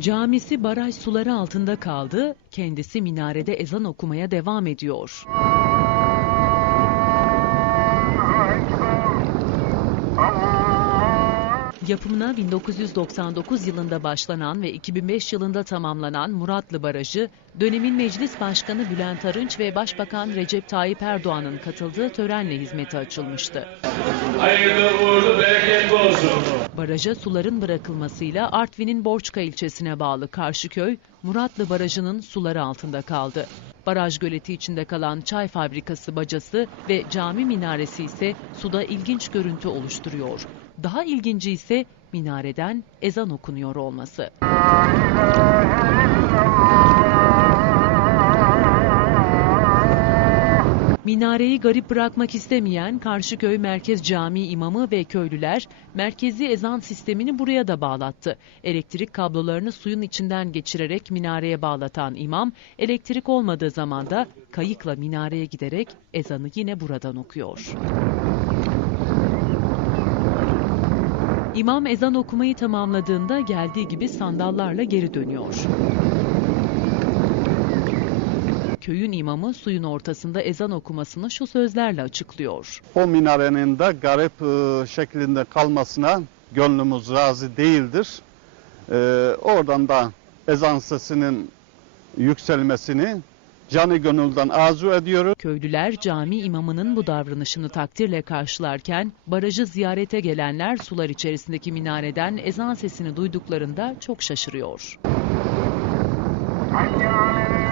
Camisi baraj suları altında kaldı, kendisi minarede ezan okumaya devam ediyor. Yapımına 1999 yılında başlanan ve 2005 yılında tamamlanan Muratlı Barajı, dönemin Meclis Başkanı Bülent Arınç ve Başbakan Recep Tayyip Erdoğan'ın katıldığı törenle hizmete açılmıştı. Hayırlı uğurlu bereketli olsun. Baraja suların bırakılmasıyla Artvin'in Borçka ilçesine bağlı Karşıköy, Muratlı Barajı'nın suları altında kaldı. Baraj göleti içinde kalan çay fabrikası bacası ve cami minaresi ise suda ilginç görüntü oluşturuyor. Daha ilginci ise minareden ezan okunuyor olması. Minareyi garip bırakmak istemeyen Karşıköy Merkez Camii imamı ve köylüler merkezi ezan sistemini buraya da bağlattı. Elektrik kablolarını suyun içinden geçirerek minareye bağlatan imam, elektrik olmadığı zaman da kayıkla minareye giderek ezanı yine buradan okuyor. İmam ezan okumayı tamamladığında geldiği gibi sandallarla geri dönüyor köyün imamı suyun ortasında ezan okumasını şu sözlerle açıklıyor. O minarenin de garip ıı, şeklinde kalmasına gönlümüz razı değildir. Ee, oradan da ezan sesinin yükselmesini canı gönülden arzu ediyoruz. Köylüler cami imamının bu davranışını takdirle karşılarken barajı ziyarete gelenler sular içerisindeki minareden ezan sesini duyduklarında çok şaşırıyor. Hayya